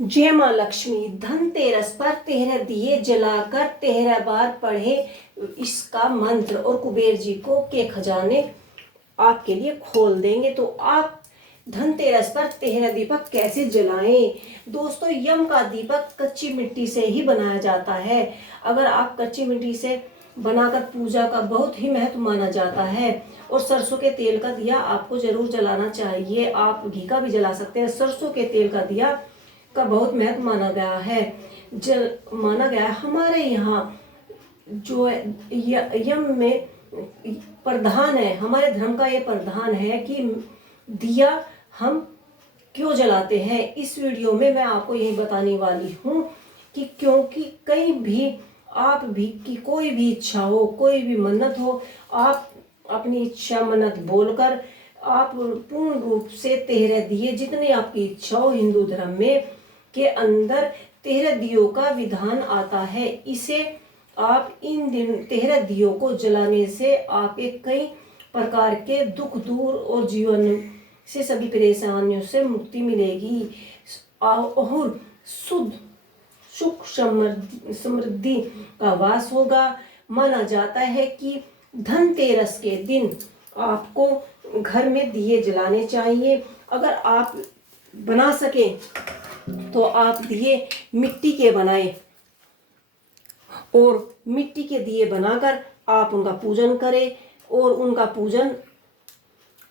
जय माँ लक्ष्मी। धनतेरस पर 13 दिए जलाकर 13 बार पढ़े इसका मंत्र और कुबेर जी को के खजाने आपके लिए खोल देंगे। तो आप धनतेरस पर 13 दीपक कैसे जलाएं? दोस्तों, यम का दीपक कच्ची मिट्टी से ही बनाया जाता है। अगर आप कच्ची मिट्टी से बनाकर पूजा का बहुत ही महत्व माना जाता है। और सरसों के तेल का दिया आपको जरूर जलाना चाहिए। आप घी का भी जला सकते हैं। सरसों के तेल का दिया का बहुत महत्व माना गया है। माना गया है हमारे यहाँ जो यम में प्रधान है, हमारे धर्म का ये प्रधान है कि दिया हम क्यों जलाते हैं। इस वीडियो में मैं आपको यही बताने वाली हूँ कि क्योंकि कहीं भी आप भी की कोई भी इच्छा हो, कोई भी मन्नत हो, आप अपनी इच्छा मन्नत बोलकर आप पूर्ण रूप से 13 दिए जितनी आपकी इच्छा हो, हिंदू धर्म में के अंदर 13 दियों का विधान आता है। इसे आप इन दिन 13 दियों को जलाने से आपके कई प्रकार के दुख दूर और जीवन से सभी परेशानियों से मुक्ति मिलेगी और शुद्ध सुख समृद्धि का वास होगा। माना जाता है कि धनतेरस के दिन आपको घर में दिए जलाने चाहिए। अगर आप बना सके तो आप दिए मिट्टी के बनाएं और मिट्टी के दिए बनाकर आप उनका पूजन करें और उनका पूजन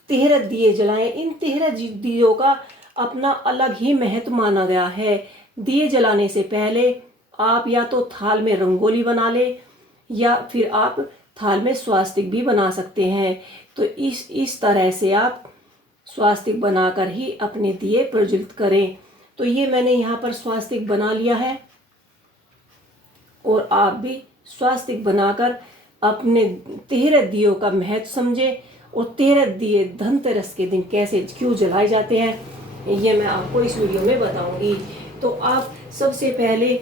13 दिए जलाएं। इन 13 दियों का अपना अलग ही महत्व माना गया है। दिए जलाने से पहले आप या तो थाल में रंगोली बना ले या फिर आप थाल में स्वास्तिक भी बना सकते हैं। तो इस तरह से आप स्वास्तिक बनाकर ही अपने दिए प्रज्वलित करें। तो ये मैंने यहाँ पर स्वास्तिक बना लिया है और आप भी स्वास्तिक बनाकर अपने 13 दियों का महत्व समझें और 13 दिए धनतेरस के दिन कैसे क्यों जलाए जाते हैं ये मैं आपको इस वीडियो में बताऊंगी। तो आप सबसे पहले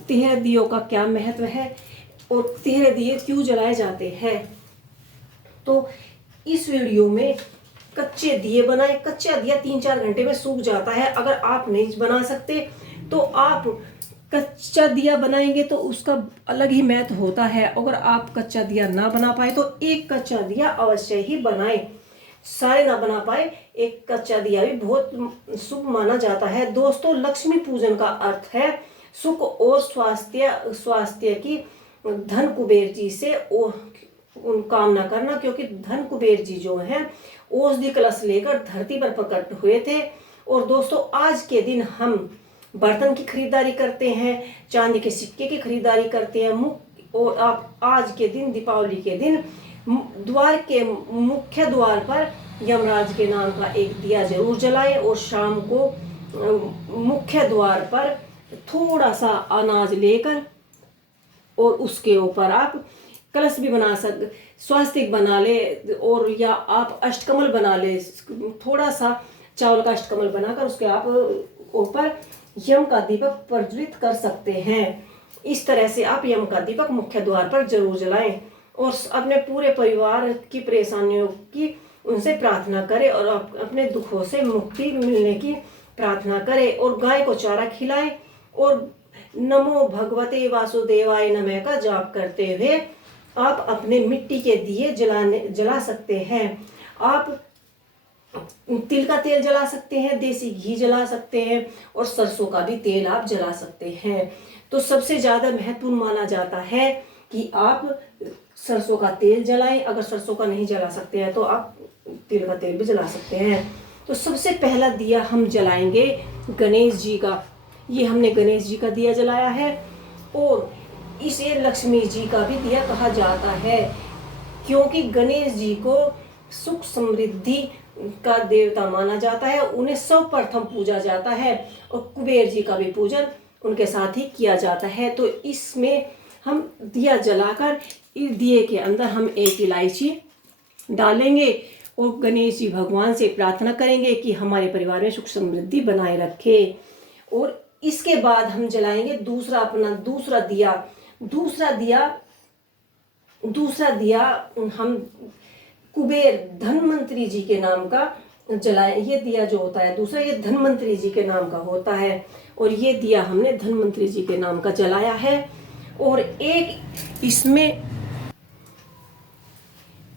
13 दियों का क्या महत्व है और 13 दिए क्यों जलाए जाते हैं, तो इस वीडियो में कच्चे दिए बनाए। कच्चा दिया 3-4 घंटे में सूख जाता है। अगर आप नहीं बना सकते तो आप कच्चा दिया बनाएंगे तो उसका अलग ही महत्व होता है। अगर आप कच्चा दिया ना बना पाए तो एक कच्चा दिया अवश्य ही बनाएं। सारे ना बना पाए, एक कच्चा दिया भी बहुत शुभ माना जाता है। दोस्तों, लक्ष्मी पूजन का अर्थ है सुख और स्वास्थ्य की धन कुबेर जी से कामना करना, क्योंकि धन कुबेर जी जो हैं औषधि कलश लेकर धरती पर प्रकट हुए थे। और दोस्तों, आज के दिन हम बर्तन की खरीदारी करते हैं, चांदी के सिक्के की खरीदारी करते हैं। और आप आज के दिन, दीपावली के दिन, द्वार के मुख्य द्वार पर यमराज के नाम का एक दिया जरूर जलाएं और शाम को मुख्य द्वार पर थोड़ा सा अनाज लेकर और उसके ऊपर आप कलश भी बना स्वास्तिक बना ले और या आप अष्टकमल बना ले। थोड़ा सा चावल का अष्टकमल बनाकर उसके आप ऊपर यम का दीपक प्रज्वलित कर सकते हैं। इस तरह से आप यम का दीपक मुख्य द्वार पर जरूर जलाएं और अपने पूरे परिवार की परेशानियों की उनसे प्रार्थना करें और अपने दुखों से मुक्ति मिलने की प्रार्थना करें और गाय को चारा खिलाएं और नमो भगवते वासुदेवाय नमः का जाप करते हुए आप अपने मिट्टी के दिए जला सकते हैं। आप तिल का तेल जला सकते हैं, देसी घी जला सकते हैं और सरसों का भी तेल आप जला सकते हैं। तो सबसे ज्यादा महत्वपूर्ण माना जाता है कि आप सरसों का तेल जलाएं। अगर सरसों का नहीं जला सकते हैं तो आप तिल का तेल भी जला सकते हैं। तो सबसे पहला दिया हम जलाएंगे गणेश जी का। ये हमने गणेश जी का दिया जलाया है और इसे लक्ष्मी जी का भी दिया कहा जाता है, क्योंकि गणेश जी को सुख समृद्धि का देवता माना जाता है। उन्हें सर्वप्रथम पूजा जाता है और कुबेर जी का भी पूजन उनके साथ ही किया जाता है। तो इसमें हम दिया जलाकर इस दिए के अंदर हम एक इलायची डालेंगे और गणेश जी भगवान से प्रार्थना करेंगे कि हमारे परिवार में सुख समृद्धि बनाए रखे। और इसके बाद हम जलाएंगे दूसरा दिया हम कुबेर धनवंतरी जी के नाम का जलाए। ये दिया जो होता है दूसरा, ये धन्वंतरी जी के नाम का होता है, और ये दिया हमने धन्वंतरी जी के नाम का जलाया है। और एक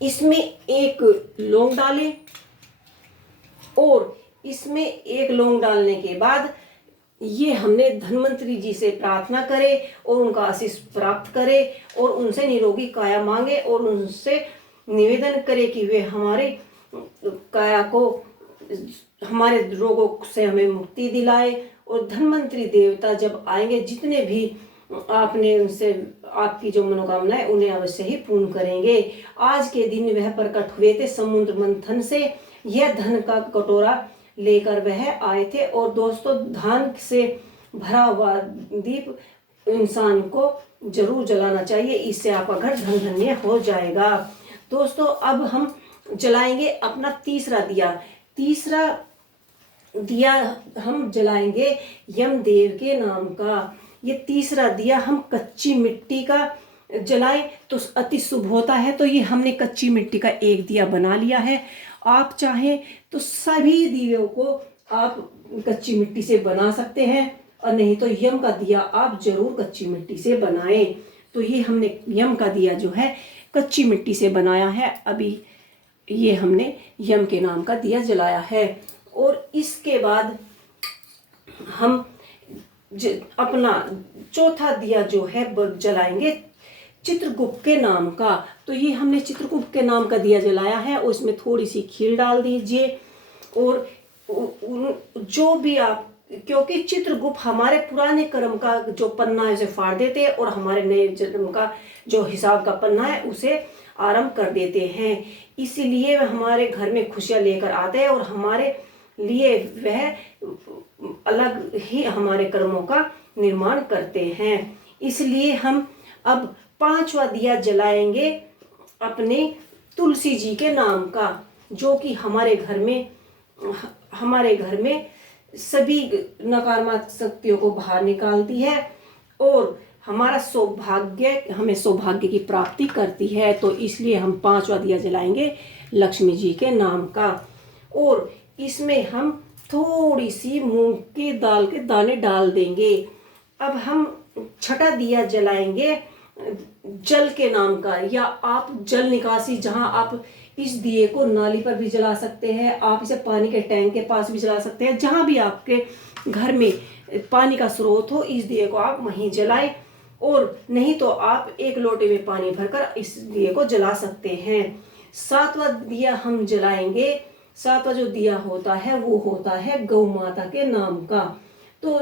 इसमें एक लौंग डालें, और इसमें एक लौंग डालने के बाद ये हमने धन्वंतरी जी से प्रार्थना करें और उनका आशीष प्राप्त करें, और उनसे निरोगी काया मांगे, और उनसे निवेदन करें कि वे हमारे काया को, हमारे रोगों से हमें मुक्ति दिलाए। और धन्वंतरी देवता जब आएंगे, जितने भी आपने उनसे आपकी जो मनोकामना है उन्हें अवश्य ही पूर्ण करेंगे। आज के दिन वह प्रकट हुए थे समुद्र मंथन से, यह धन का कटोरा लेकर वह आए थे। और दोस्तों, धान से भरा हुआ दीप इंसान को जरूर जलाना चाहिए, इससे आपका घर धन धन्य हो जाएगा। दोस्तों, अब हम जलाएंगे अपना तीसरा दिया हम जलाएंगे यमदेव के नाम का। ये तीसरा दिया हम कच्ची मिट्टी का जलाएं तो अति शुभ होता है। तो ये हमने कच्ची मिट्टी का एक दिया बना लिया है। आप चाहें तो सभी दियों को आप कच्ची मिट्टी से बना सकते हैं, और नहीं तो यम का दिया आप जरूर कच्ची मिट्टी से बनाएं। तो ये हमने यम का दिया जो है कच्ची मिट्टी से बनाया है। अभी ये हमने यम के नाम का दिया जलाया है। और इसके बाद हम अपना चौथा दिया जो है जलाएंगे चित्रगुप्त के नाम का। तो ये हमने चित्रगुप्त के नाम का दिया जलाया है, और उसमें थोड़ी सी खीर डाल दीजिए। और जो भी आप, क्योंकि चित्रगुप्त हमारे पुराने कर्म का जो पन्ना है उसे फाड़ देते हैं, और हमारे नए जन्म का जो हिसाब का पन्ना है उसे आरंभ कर देते हैं। इसीलिए वह हमारे घर में खुशियां लेकर आते हैं, और हमारे लिए वह अलग ही हमारे कर्मों का निर्माण करते हैं। इसलिए हम अब पांचवा दिया जलाएंगे अपने तुलसी जी के नाम का, जो कि हमारे घर में सभी नकारात्मक शक्तियों को बाहर निकालती है, और हमारा हमें सौभाग्य की प्राप्ति करती है। तो इसलिए हम पांचवा दिया जलाएंगे लक्ष्मी जी के नाम का। और इसमें हम थोड़ी सी मूंग की दाल के दाने डाल देंगे। अब हम छठा दिया जलाएंगे जल के नाम का, या आप जल निकासी, जहां आप इस दिए को नाली पर भी जला सकते हैं, आप इसे पानी के टैंक के पास भी जला सकते हैं, जहां भी आपके घर में पानी का स्रोत हो इस दिए को आप वहीं जलाएं। और नहीं तो आप एक लोटे में पानी भरकर इस दिए को जला सकते हैं। सातवां दिया हम जलाएंगे, सातवां जो दिया होता है वो होता है गौ माता के नाम का। तो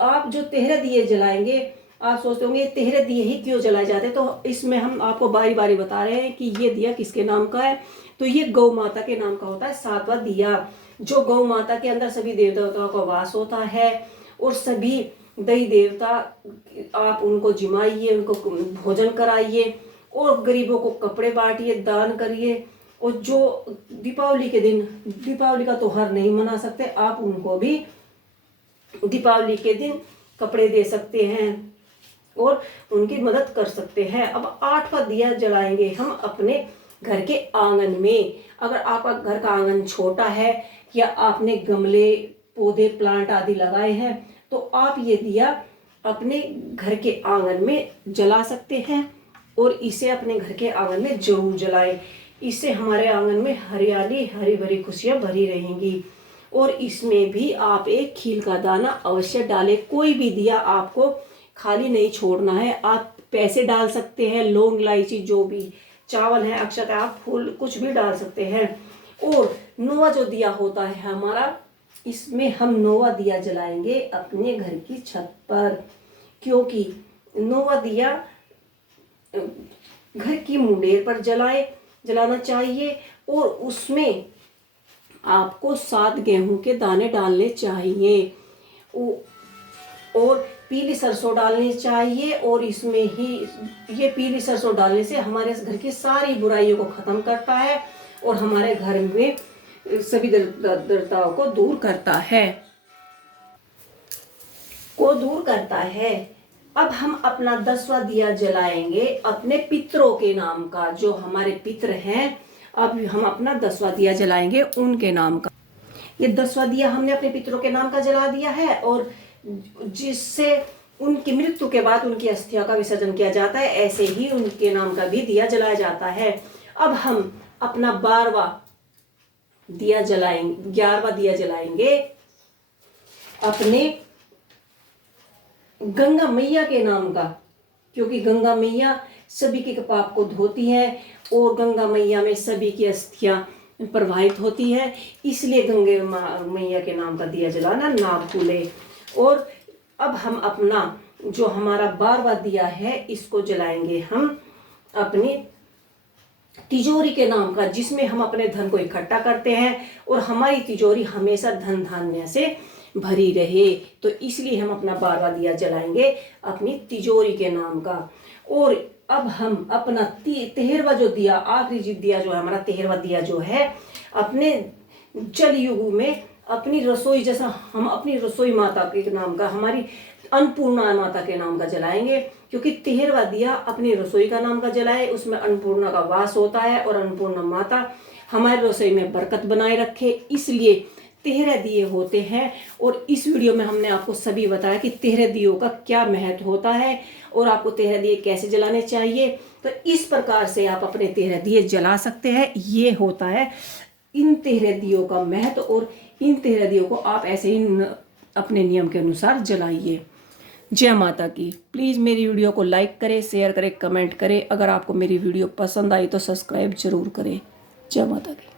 आप जो 13 दिए जलाएंगे, आप सोचते होंगे 13 दिए ही क्यों जलाए जाते हैं, तो इसमें हम आपको बारी बारी बता रहे हैं कि ये दिया किसके नाम का है। तो ये गौ माता के नाम का होता है सातवां दिया, जो गौ माता के अंदर सभी देवताओं का वास होता है। और सभी देवी देवता आप उनको जिमाइए, उनको भोजन कराइए, और गरीबों को कपड़े बांटिए, दान करिए। और जो दीपावली के दिन, दीपावली का त्योहार नहीं मना सकते, आप उनको भी दीपावली के दिन कपड़े दे सकते हैं और उनकी मदद कर सकते हैं। अब आठवां दिया जलाएंगे हम अपने घर के आंगन में। अगर आपका घर का आंगन छोटा है, या आपने गमले, पौधे, प्लांट आदि लगाए हैं, तो आप ये दिया अपने घर के आंगन में जला सकते हैं, और इसे अपने घर के आंगन में जरूर जलाएं। इससे हमारे आंगन में हरियाली, हरी भरी खुशियां भरी रहेंगी। और इसमें भी आप एक खील का दाना अवश्य डालें। कोई भी दिया आपको खाली नहीं छोड़ना है। आप पैसे डाल सकते हैं, लौंग, इलायची, जो भी चावल है, अक्षत है, आप फूल कुछ भी डाल सकते हैं। और नौवां जो दिया होता है हमारा, इसमें हम नौवां दिया जलाएंगे अपने घर की छत पर, क्योंकि नौवां दिया घर की मुंडेर पर जलाना चाहिए। और उसमें आपको 7 गेहूं के दाने डालने चाहिए, और पीली सरसों डालनी चाहिए। और इसमें ही ये पीली सरसों डालने से हमारे घर की सारी बुराइयों को खत्म करता है, और हमारे घर में सभी दरिद्रताओं को दूर करता है। अब हम अपना 10वां दिया जलाएंगे अपने पितरों के नाम का, जो हमारे पितर हैं। अब हम अपना 10वां दिया जलाएंगे उनके नाम का। ये 10वां दिया हमने अपने पितरों के नाम का जला दिया है, और जिससे उनकी मृत्यु के बाद उनकी अस्थियों का विसर्जन किया जाता है, ऐसे ही उनके नाम का भी दिया जलाया जाता है। अब हम अपना 12वां दिया जलाएंगे, 11वां दिया जलाएंगे अपने गंगा मैया के नाम का, क्योंकि गंगा मैया सभी के पाप को धोती है और गंगा मैया में सभी की अस्थियां प्रवाहित होती है, इसलिए गंगे मैया के नाम का दिया जलाना ना भूले। और अब हम अपना जो हमारा 12वां दिया है इसको जलाएंगे हम अपनी तिजोरी के नाम का, जिसमें हम अपने धन को इकट्ठा करते हैं और हमारी तिजोरी हमेशा धन धान्य से भरी रहे। तो इसलिए हम अपना 12वां दिया जलाएंगे अपनी तिजोरी के नाम का। और अब हम अपना 13वां जो दिया, आखिरी दिया जो है हमारा 13वां दिया जो है, अपने जल युग में अपनी रसोई, जैसा हम अपनी रसोई माता के नाम का, हमारी अन्नपूर्णा माता के नाम का जलाएंगे, क्योंकि 13वां दिया अपनी रसोई का नाम का जलाए, उसमें अन्नपूर्णा का वास होता है और अन्नपूर्णा माता हमारी रसोई में बरकत बनाए रखे, इसलिए 13 दिए होते हैं। और इस वीडियो में हमने आपको सभी बताया कि 13 दियों का क्या महत्व होता है और आपको 13 दिए कैसे जलाने चाहिए। तो इस प्रकार से आप अपने 13 दिए जला सकते हैं। ये होता है इन 13 दियों का महत्व, और इन 13 दियों को आप ऐसे ही अपने नियम के अनुसार जलाइए। जय माता की। प्लीज़ मेरी वीडियो को लाइक करें, शेयर करें, कमेंट करें। अगर आपको मेरी वीडियो पसंद आई तो सब्सक्राइब जरूर करें। जय माता की।